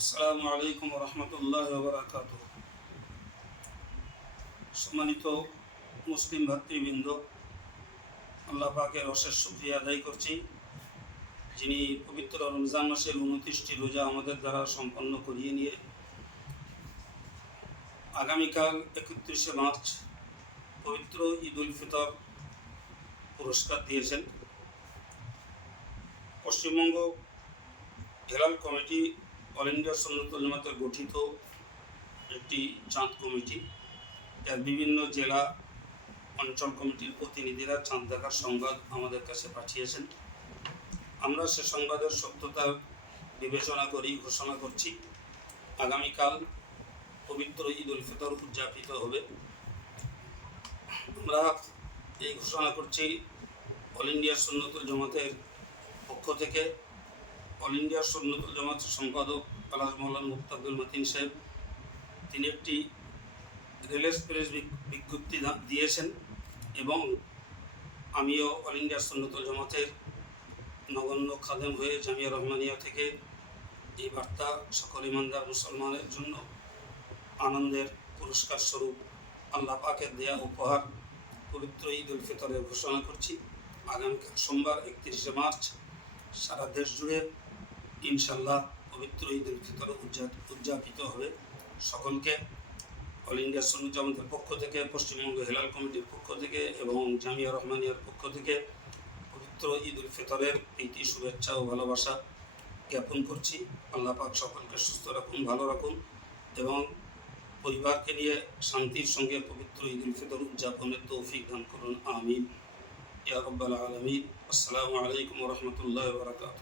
আসসালামু আলাইকুম রহমতুল্লাহ বরাকাত সম্মানিত মুসলিম ভাতৃবৃন্দ, আল্লাহ পাকের অশেষ শুক্রিয়া আদায় করছি, যিনি পবিত্র রমজান মাসের উনত্রিশটি রোজা আমাদের দ্বারা সম্পন্ন করিয়ে নিয়ে আগামীকাল একত্রিশে মার্চ পবিত্র ঈদ উল ফিতর পুরস্কার দিয়েছেন। Paschimbanga Helal committee all India Sunnatul জামাতের গঠিত একটি চাঁদ কমিটি। এর বিভিন্ন জেলা, অঞ্চল কমিটির প্রতিনিধিরা চাঁদ দেখার সংবাদ আমাদের কাছে পাঠিয়েছেন। আমরা সে সংবাদের সত্যতার বিবেচনা করি, ঘোষণা করছি। আগামীকাল পবিত্র ঈদ উল ফিতর উদযাপিত হবে। আমরা এই ঘোষণা করছি অল ইন্ডিয়া সুন্নতুল জমাতের পক্ষ থেকে। অল ইন্ডিয়া সুন্নতুল জামাত সম্পাদক আলাজ মৌলান মুক্তাবুল মতিন সাহেব, তিনি একটি রিলিজ প্রেস বিজ্ঞপ্তি দিয়েছেন এবং আমিও অল ইন্ডিয়া সুন্নতুল জামাতের নগণ্য খাদেম হয়ে জামিয়া রহমানিয়া থেকে এই বার্তা সকল ইমানদার মুসলমানের জন্য আনন্দের পুরস্কার স্বরূপ আল্লাহ পাকের দেয়া উপহার পবিত্র ঈদ উল ফিতরের ঘোষণা করছি। আগামীকাল সোমবার একত্রিশে মার্চ সারা দেশ জুড়ে ইনশাল্লাহ পবিত্র ঈদ উল ফিতর উদযাপিত হবে সকলকে। অল ইন্ডিয়া সুন্নি জামাতের পক্ষ থেকে, পশ্চিমবঙ্গ হেলাল কমিটির পক্ষ থেকে এবং জামিয়া রহমানিয়ার পক্ষ থেকে পবিত্র ঈদ উল ফিতরের প্রীতি, শুভেচ্ছা ও ভালোবাসা জ্ঞাপন করছি। আল্লাহ পাক সকলকে সুস্থ রাখুন, ভালো রাখুন এবং পরিবারকে নিয়ে শান্তির সঙ্গে পবিত্র ঈদ উল ফিতর উদযাপনের তৌফিক দান করুন, আমিন। ইয়া রব্বাল আলমিন। আসসালামু আলাইকুম রহমতুল্লাহ বারকাত